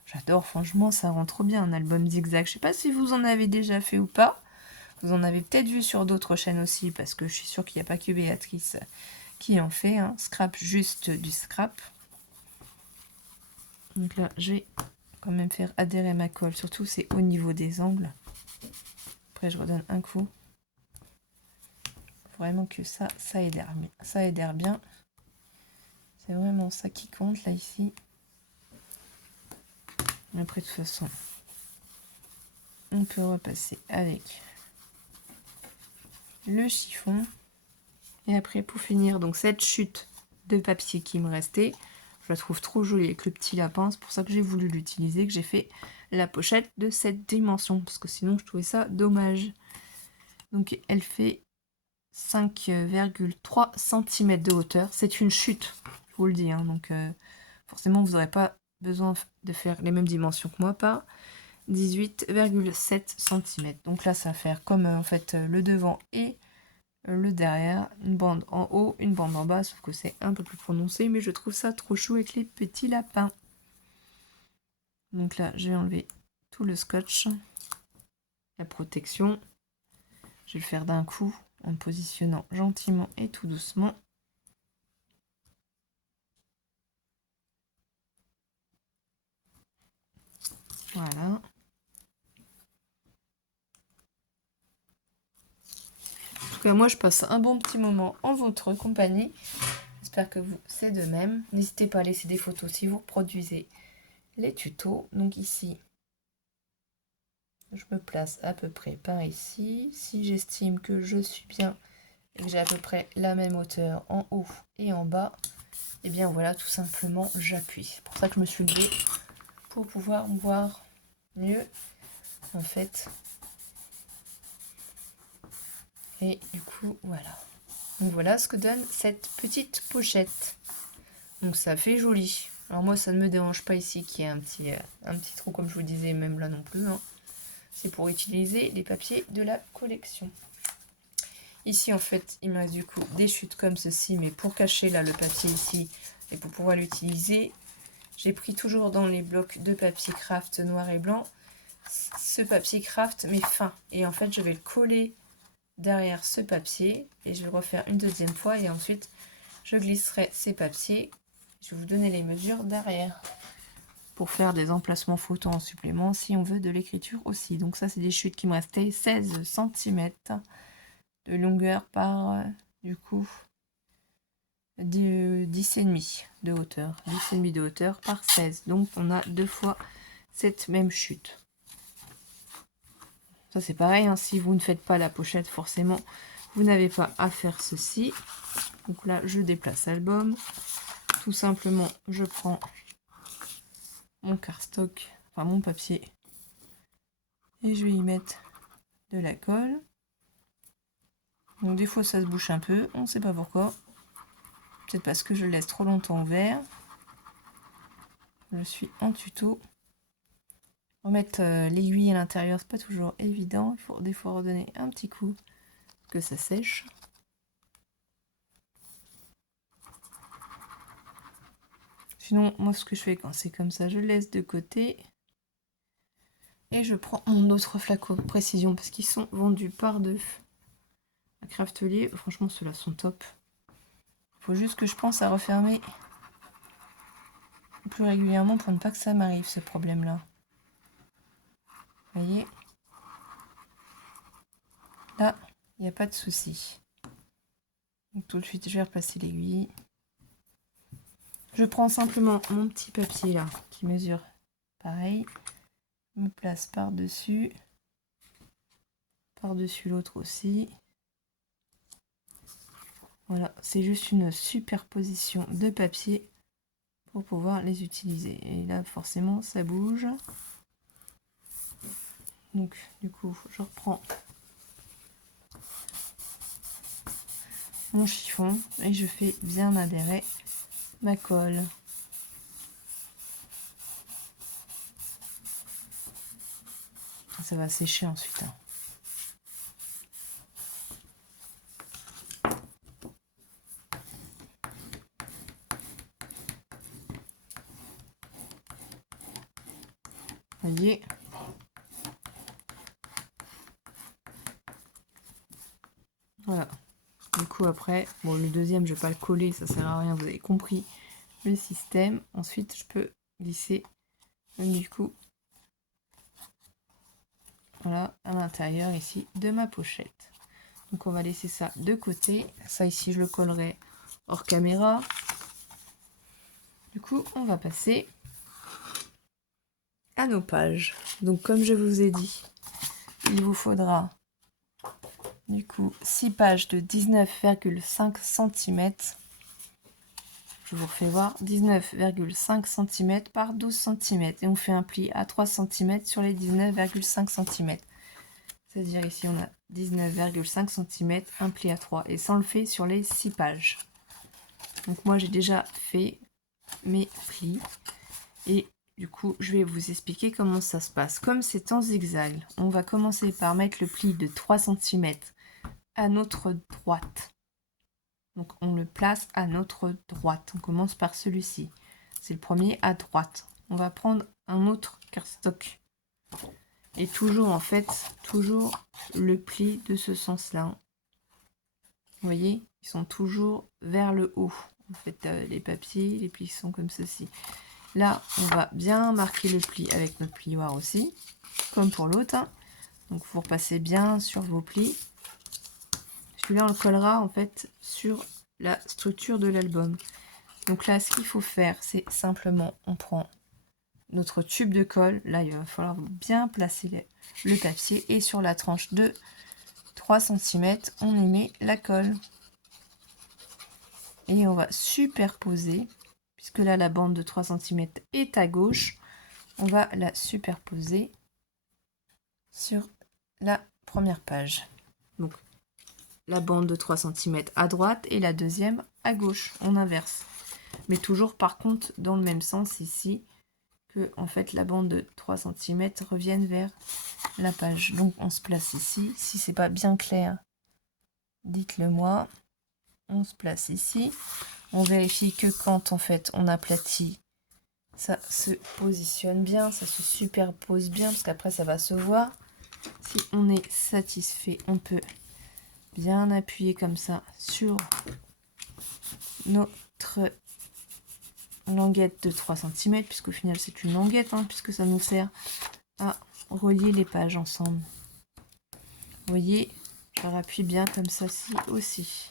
J'adore, franchement, ça rend trop bien un album zigzag. Je sais pas si vous en avez déjà fait ou pas. Vous en avez peut-être vu sur d'autres chaînes aussi, parce que je suis sûre qu'il n'y a pas que Béatrice qui en fait. Scrap, juste du scrap. Donc là, je vais quand même faire adhérer ma colle. Surtout, c'est au niveau des angles. Après, je redonne un coup. Faut vraiment que ça adhère bien. C'est vraiment ça qui compte, là, ici. Après, de toute façon, on peut repasser avec le chiffon. Et après, pour finir, donc cette chute de papier qui me restait, je la trouve trop jolie avec le petit lapin. C'est pour ça que j'ai voulu l'utiliser, que j'ai fait la pochette de cette dimension. Parce que sinon, je trouvais ça dommage. Donc, elle fait 5,3 cm de hauteur. C'est une chute, je vous le dis. Donc, forcément, vous n'aurez pas besoin de faire les mêmes dimensions que moi, pas 18,7 cm. Donc là, ça va faire comme en fait le devant et le derrière, une bande en haut, une bande en bas, sauf que c'est un peu plus prononcé, mais je trouve ça trop chou avec les petits lapins. Donc là, je vais enlever tout le scotch, la protection. Je vais le faire d'un coup en positionnant gentiment et tout doucement. Voilà. En tout cas, moi, je passe un bon petit moment en votre compagnie. J'espère que vous, c'est de même. N'hésitez pas à laisser des photos si vous reproduisez les tutos. Donc ici, je me place à peu près par ici. Si j'estime que je suis bien et que j'ai à peu près la même hauteur en haut et en bas, et bien voilà, tout simplement, j'appuie. C'est pour ça que je me suis levée, pour pouvoir voir mieux, en fait. Et du coup, voilà. Donc voilà ce que donne cette petite pochette. Donc ça fait joli. Alors moi, ça ne me dérange pas ici qu'il y ait un petit trou, comme je vous disais, même là non plus. C'est pour utiliser les papiers de la collection. Ici, en fait, il me reste du coup des chutes comme ceci, mais pour cacher là le papier ici et pour pouvoir l'utiliser, j'ai pris toujours dans les blocs de papier craft noir et blanc ce papier craft mais fin. Et en fait, je vais le coller derrière ce papier et je vais le refaire une deuxième fois et ensuite je glisserai ces papiers. Je vais vous donner les mesures derrière pour faire des emplacements photos en supplément si on veut de l'écriture aussi. Donc ça, c'est des chutes qui me restaient 16 cm de longueur par, du coup, 10,5 de hauteur. 10,5 de hauteur par 16. Donc on a 2 fois cette même chute. Ça c'est pareil, hein, si vous ne faites pas la pochette, forcément, vous n'avez pas à faire ceci. Donc là, je déplace l'album. Tout simplement, je prends mon cardstock, enfin mon papier, et je vais y mettre de la colle. Donc des fois, ça se bouche un peu, on ne sait pas pourquoi. Peut-être parce que je le laisse trop longtemps ouvert. Je suis en tuto. Remettre l'aiguille à l'intérieur, c'est pas toujours évident. Il faut des fois redonner un petit coup que ça sèche. Sinon, moi, ce que je fais quand c'est comme ça, je le laisse de côté. Et je prends mon autre flacon précision parce qu'ils sont vendus par deux à Craftelier. Franchement, ceux-là sont top. Il faut juste que je pense à refermer plus régulièrement pour ne pas que ça m'arrive, ce problème-là. Vous voyez? Là, il n'y a pas de souci. Donc tout de suite, je vais replacer l'aiguille. Je prends simplement mon petit papier là, qui mesure pareil. Je me place par-dessus. Par-dessus l'autre aussi. Voilà, c'est juste une superposition de papier pour pouvoir les utiliser. Et là, forcément, ça bouge. Donc, du coup, je reprends mon chiffon et je fais bien adhérer ma colle. Ça va sécher ensuite. Vous voyez? Voilà. Du coup, après, bon, le deuxième, je vais pas le coller, ça sert à rien, vous avez compris le système. Ensuite, je peux glisser, du coup, voilà, à l'intérieur ici de ma pochette. Donc, on va laisser ça de côté. Ça, ici, je le collerai hors caméra. Du coup, on va passer à nos pages. Donc, comme je vous ai dit, il vous faudra du coup 6 pages de 19,5 cm. Je vous refais voir, 19,5 cm par 12 cm. Et on fait un pli à 3 cm sur les 19,5 cm. C'est-à-dire ici, on a 19,5 cm, un pli à 3. Et ça, on le fait sur les 6 pages. Donc moi, j'ai déjà fait mes plis. Et du coup, je vais vous expliquer comment ça se passe. Comme c'est en zigzag, on va commencer par mettre le pli de 3 cm à notre droite. Donc on le place à notre droite. On commence par celui-ci. C'est le premier à droite. On va prendre un autre cardstock. Et toujours en fait, toujours le pli de ce sens-là. Vous voyez, ils sont toujours vers le haut. En fait, les papiers, les plis sont comme ceci. Là, on va bien marquer le pli avec notre plioir aussi, comme pour l'autre. Hein. Donc vous repassez bien sur vos plis. Celui-là, on le collera en fait sur la structure de l'album. Donc là, ce qu'il faut faire, c'est simplement, on prend notre tube de colle. Là, il va falloir bien placer le papier. Et sur la tranche de 3 cm, on y met la colle. Et on va superposer, puisque là, la bande de 3 cm est à gauche. On va la superposer sur la première page. Donc, la bande de 3 cm à droite et la deuxième à gauche. On inverse. Mais toujours par contre dans le même sens ici que en fait la bande de 3 cm revienne vers la page. Donc on se place ici. Si c'est pas bien clair, dites-le moi. On se place ici. On vérifie que quand en fait on aplatit, ça se positionne bien, ça se superpose bien parce qu'après ça va se voir. Si on est satisfait, on peut bien appuyer comme ça sur notre languette de 3 cm, puisqu'au final c'est une languette, hein, puisque ça nous sert à relier les pages ensemble. Vous voyez, je rappuie bien comme ça aussi,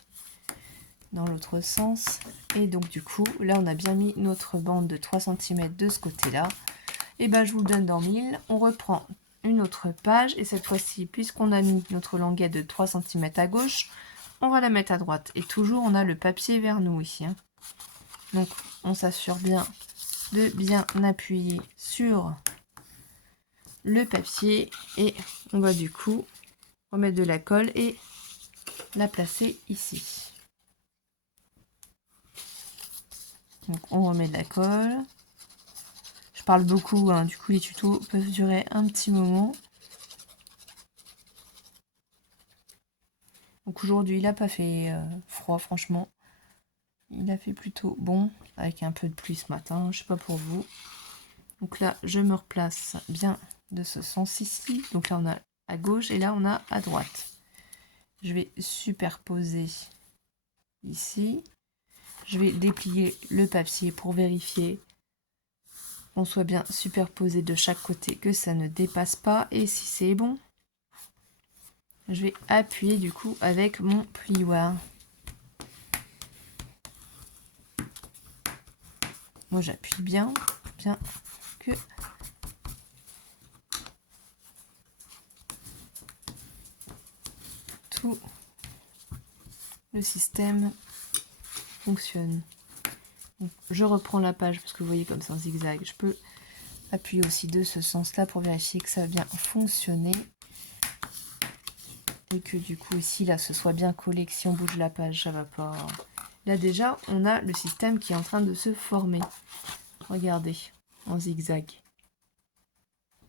dans l'autre sens. Et donc du coup, là on a bien mis notre bande de 3 cm de ce côté-là. Et ben je vous le donne dans 1000. On reprend une autre page, et cette fois-ci, puisqu'on a mis notre languette de 3 cm à gauche, on va la mettre à droite. Et toujours, on a le papier vers nous ici, hein. Donc, on s'assure bien de bien appuyer sur le papier. Et on va du coup remettre de la colle et la placer ici. Donc, on remet de la colle. Je parle beaucoup, hein, du coup, les tutos peuvent durer un petit moment. Donc aujourd'hui, il n'a pas fait froid, franchement. Il a fait plutôt bon, avec un peu de pluie ce matin, je sais pas pour vous. Donc là, je me replace bien de ce sens ici. Donc là, on a à gauche et là, on a à droite. Je vais superposer ici. Je vais déplier le papier pour vérifier qu'on soit bien superposé de chaque côté, que ça ne dépasse pas. Et si c'est bon, je vais appuyer du coup avec mon plioir. Moi, j'appuie bien que tout le système fonctionne. Donc, je reprends la page parce que vous voyez comme c'est en zigzag. Je peux appuyer aussi de ce sens-là pour vérifier que ça a bien fonctionné. Et que du coup ici, là, ce soit bien collé, que si on bouge la page, ça va pas. Là déjà, on a le système qui est en train de se former. Regardez, en zigzag.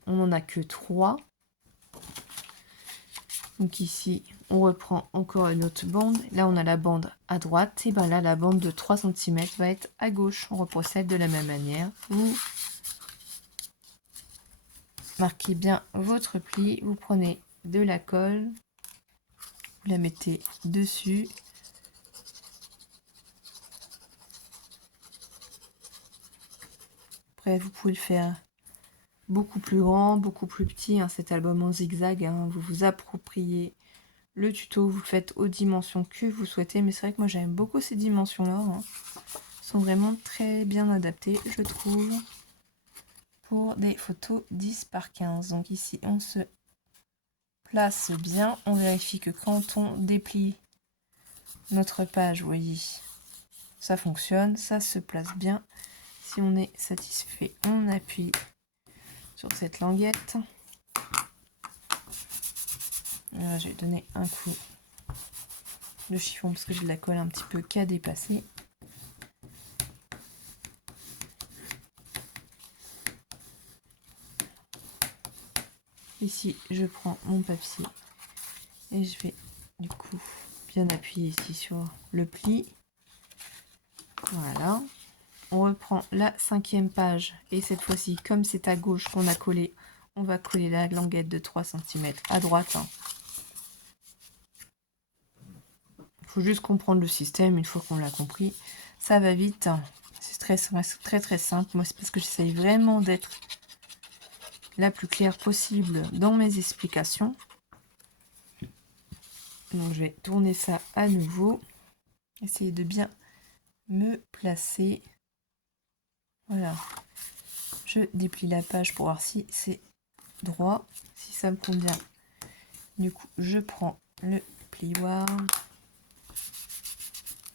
On n'en a que 3. Donc ici, on reprend encore une autre bande. Là, on a la bande à droite. Et bien là, la bande de 3 cm va être à gauche. On reprocède de la même manière. Vous marquez bien votre pli. Vous prenez de la colle. Vous la mettez dessus. Après, vous pouvez le faire beaucoup plus grand, beaucoup plus petit, hein, cet album en zigzag. Hein. Vous vous appropriez le tuto, vous le faites aux dimensions que vous souhaitez. Mais c'est vrai que moi, j'aime beaucoup ces dimensions-là. Hein. Elles sont vraiment très bien adaptées, je trouve, pour des photos 10 par 15. Donc ici, on se place bien. On vérifie que quand on déplie notre page, vous voyez, ça fonctionne, ça se place bien. Si on est satisfait, on appuie sur cette languette. Là, je vais donner un coup de chiffon parce que j'ai de la colle un petit peu qu'à dépasser. Ici, je prends mon papier et je vais du coup bien appuyer ici sur le pli. Voilà. On reprend la 5e page et cette fois-ci, comme c'est à gauche qu'on a collé, on va coller la languette de 3 cm à droite. Il faut juste comprendre le système. Une fois qu'on l'a compris, ça va vite. C'est très simple. Moi, c'est parce que j'essaye vraiment d'être la plus claire possible dans mes explications. Donc, je vais tourner ça à nouveau. Essayer de bien me placer. Voilà. Je déplie la page pour voir si c'est droit, si ça me convient. Du coup, je prends le plioir.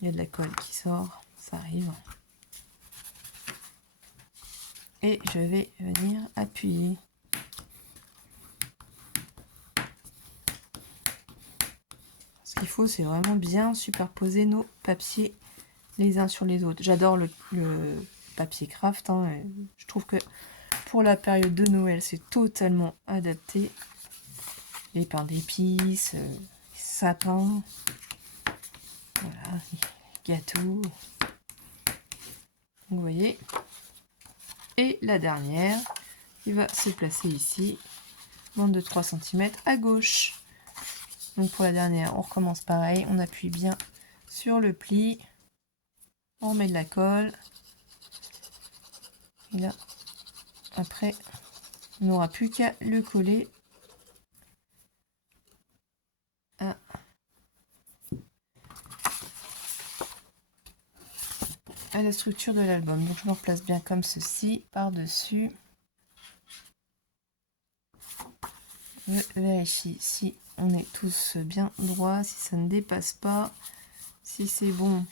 Il y a de la colle qui sort, ça arrive. Et je vais venir appuyer. Ce qu'il faut, c'est vraiment bien superposer nos papiers les uns sur les autres. J'adore le papier craft. Hein, je trouve que pour la période de Noël, c'est totalement adapté. Les pains d'épices, les sapins, voilà, les gâteaux. Donc, vous voyez. Et la dernière, qui va se placer ici, bande de 3 cm à gauche. Donc pour la dernière, on recommence pareil, on appuie bien sur le pli, on met de la colle, Et là, après, on n'aura plus qu'à le coller à la structure de l'album. Donc je me replace bien comme ceci, par-dessus. Je vérifie si on est tous bien droit, si ça ne dépasse pas, si c'est bon.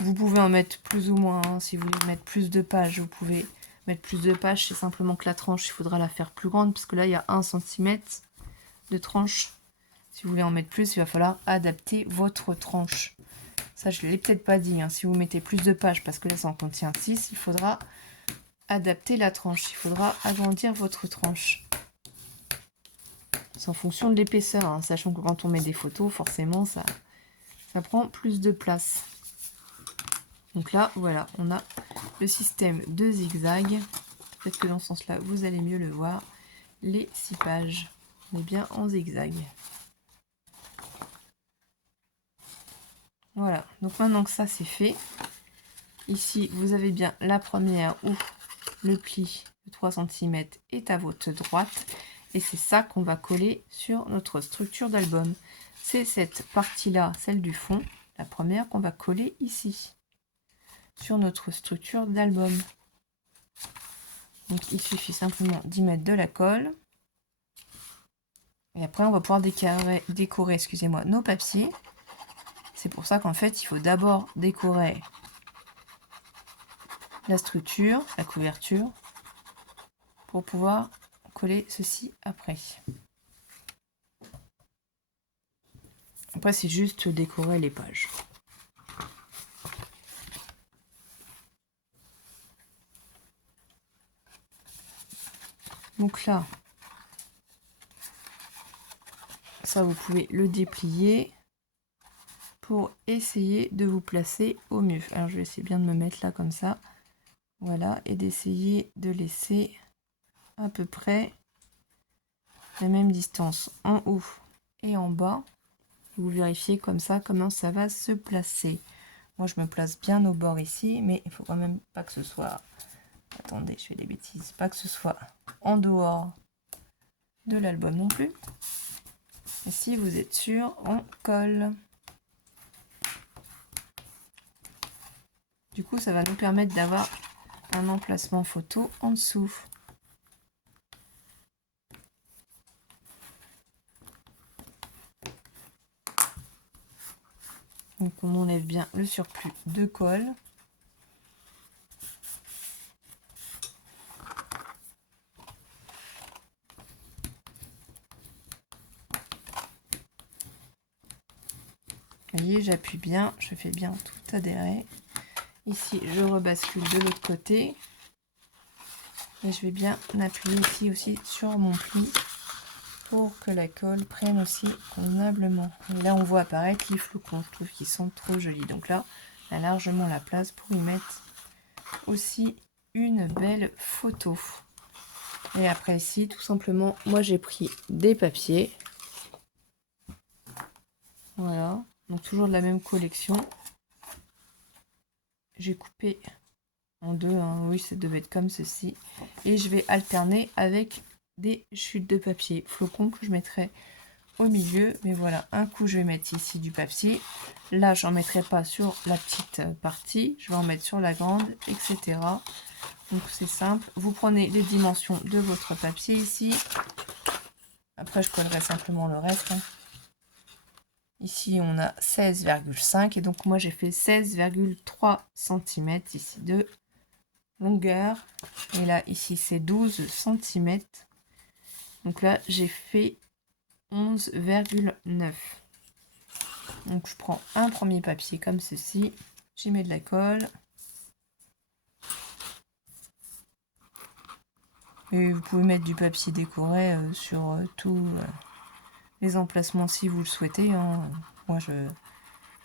Vous pouvez en mettre plus ou moins, hein. Si vous voulez mettre plus de pages, vous pouvez mettre plus de pages. C'est simplement que la tranche, il faudra la faire plus grande, parce que là, il y a 1 cm de tranche. Si vous voulez en mettre plus, il va falloir adapter votre tranche. Ça, je ne l'ai peut-être pas dit, hein. Si vous mettez plus de pages, parce que là, ça en contient 6, il faudra adapter la tranche. Il faudra agrandir votre tranche. C'est en fonction de l'épaisseur, hein, sachant que quand on met des photos, forcément, ça prend plus de place. Donc là, voilà, on a le système de zigzag. Peut-être que dans ce sens-là, vous allez mieux le voir. Les 6 pages, on est bien en zigzag. Voilà, donc maintenant que ça c'est fait, ici vous avez bien la première où le pli de 3 cm est à votre droite. Et c'est ça qu'on va coller sur notre structure d'album. C'est cette partie-là, celle du fond, la première qu'on va coller ici, sur notre structure d'album. Donc il suffit simplement d'y mettre de la colle. Et après on va pouvoir décorer excusez-moi, nos papiers. C'est pour ça qu'en fait il faut d'abord décorer la structure, la couverture, pour pouvoir coller ceci après. Après c'est juste décorer les pages. Donc là, ça vous pouvez le déplier pour essayer de vous placer au mieux. Alors je vais essayer bien de me mettre là comme ça. Voilà, et d'essayer de laisser à peu près la même distance en haut et en bas. Vous vérifiez comme ça comment ça va se placer. Moi je me place bien au bord ici, mais il faut quand même pas que ce soit... Attendez, je fais des bêtises. Pas que ce soit en dehors de l'album non plus. Et si vous êtes sûr, on colle. Du coup, ça va nous permettre d'avoir un emplacement photo en dessous. Donc on enlève bien le surplus de colle. Vous voyez, j'appuie bien, je fais bien tout adhérer. Ici, je rebascule de l'autre côté. Et je vais bien appuyer ici aussi sur mon pli pour que la colle prenne aussi convenablement. Et là, on voit apparaître les flocons, je trouve qu'ils sont trop jolis. Donc là, on a largement la place pour y mettre aussi une belle photo. Et après ici, tout simplement, moi j'ai pris des papiers. Voilà, donc toujours de la même collection. J'ai coupé en deux, hein. Oui, ça devait être comme ceci. Et je vais alterner avec des chutes de papier flocons que je mettrai au milieu. Mais voilà, un coup je vais mettre ici du papier. Là, j'en mettrai pas sur la petite partie. Je vais en mettre sur la grande, etc. Donc c'est simple. Vous prenez les dimensions de votre papier ici. Après, je collerai simplement le reste, hein. Ici, on a 16,5 et donc moi j'ai fait 16,3 cm ici de longueur. Et là, ici, c'est 12 cm. Donc là, j'ai fait 11,9. Donc je prends un premier papier comme ceci. J'y mets de la colle. Et vous pouvez mettre du papier décoré sur tous les emplacements si vous le souhaitez, hein. Moi, je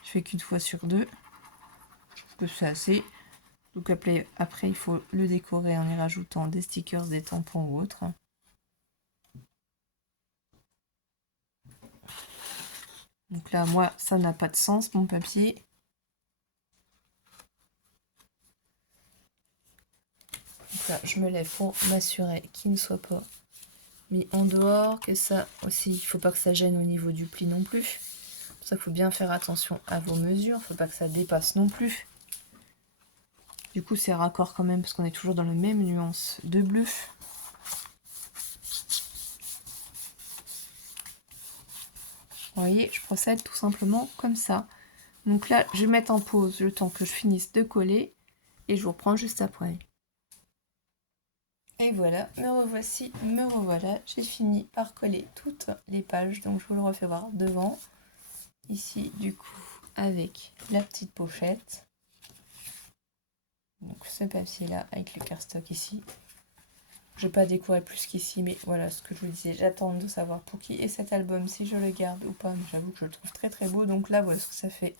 fais qu'une fois sur deux. Parce que c'est assez. Donc après, il faut le décorer en y rajoutant des stickers, des tampons ou autres. Donc là, moi, ça n'a pas de sens, mon papier. je me lève pour m'assurer qu'il ne soit pas mis en dehors, que ça aussi, il ne faut pas que ça gêne au niveau du pli non plus. C'est pour ça qu'il faut bien faire attention à vos mesures, il ne faut pas que ça dépasse non plus. Du coup, c'est raccord quand même parce qu'on est toujours dans la même nuance de bleu. Vous voyez, je procède tout simplement comme ça. Donc là, je vais mettre en pause le temps que je finisse de coller et je vous reprends juste après. Et voilà, me revoici, me revoilà. J'ai fini par coller toutes les pages, donc je vous le refais voir devant. Ici, du coup, avec la petite pochette. Donc ce papier-là avec le cardstock ici. Je vais pas décorer plus qu'ici, mais voilà ce que je vous disais. J'attends de savoir pour qui est cet album, si je le garde ou pas. Mais j'avoue que je le trouve très très beau. Donc là, voilà ce que ça fait.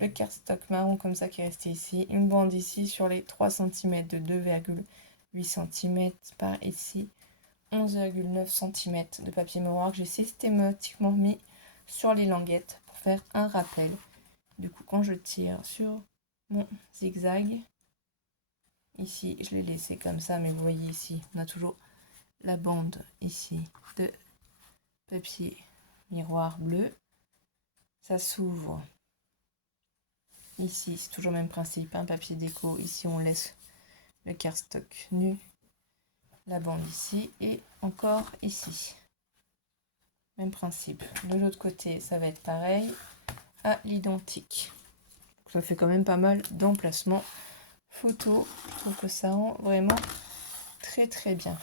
Le cardstock marron comme ça qui est resté ici. Une bande ici sur les 3 cm de 2,8 cm par ici. 11,9 cm de papier miroir que j'ai systématiquement mis sur les languettes pour faire un rappel. Du coup, quand je tire sur mon zigzag, ici, je l'ai laissé comme ça, mais vous voyez ici, on a toujours la bande ici de papier miroir bleu. Ça s'ouvre. Ici, c'est toujours le même principe, un papier déco. Ici, on laisse le cardstock nu. La bande ici et encore ici. Même principe. De l'autre côté, ça va être pareil à l'identique. Ça fait quand même pas mal d'emplacements photo. Je trouve que ça rend vraiment très très bien.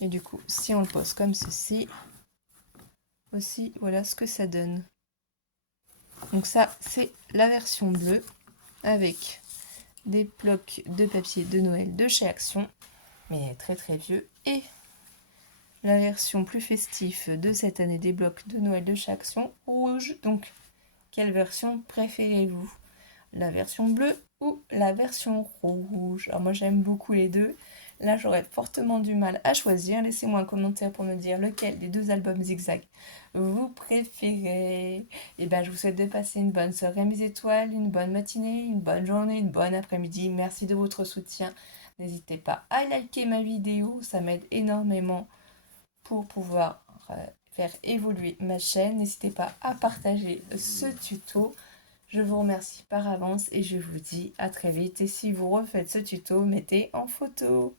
Et du coup, si on le pose comme ceci, aussi, voilà ce que ça donne. Donc ça, c'est la version bleue avec des blocs de papier de Noël de chez Action, mais très très vieux. Et la version plus festive de cette année des blocs de Noël de chez Action, rouge. Donc, quelle version préférez-vous? La version bleue ou la version rouge? Alors moi, j'aime beaucoup les deux. Là, j'aurais fortement du mal à choisir. Laissez-moi un commentaire pour me dire lequel des deux albums Zigzag vous préférez. Et bien, je vous souhaite de passer une bonne soirée, mes étoiles, une bonne matinée, une bonne journée, une bonne après-midi. Merci de votre soutien. N'hésitez pas à liker ma vidéo, ça m'aide énormément pour pouvoir faire évoluer ma chaîne. N'hésitez pas à partager ce tuto. Je vous remercie par avance et je vous dis à très vite. Et si vous refaites ce tuto, mettez en photo.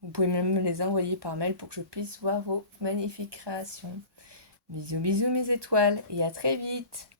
Vous pouvez même me les envoyer par mail pour que je puisse voir vos magnifiques créations. Bisous bisous mes étoiles et à très vite.